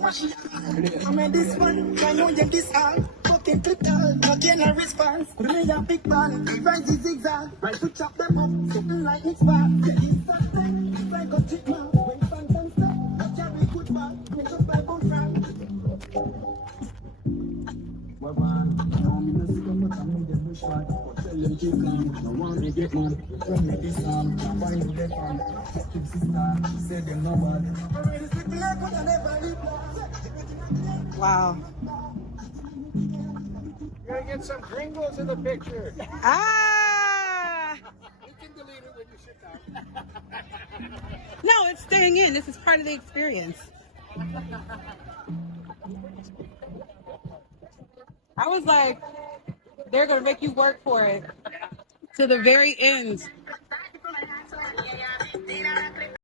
I'm in this one, I know you this all. Fucking click all, not getting a response. Really a big ball, rise the zigzag. Right to chop them up, something like it's bad. Yeah, it's a thing, it's like a chick mouth. When phantom step, I carry good man. Make up like a friend. Well, man, you know me, no see them, but I know them wish one. But tell them keep calm, no one to get man. When me this song, I'm buying you get on. Fuck your sister, say them no bad. Already sleep like what I never leave. Wow. You gotta get some gringos in the picture. Ah! You can delete it when you sit down. No, it's staying in. This is part of the experience. I was like, they're going to make you work for it to the very end.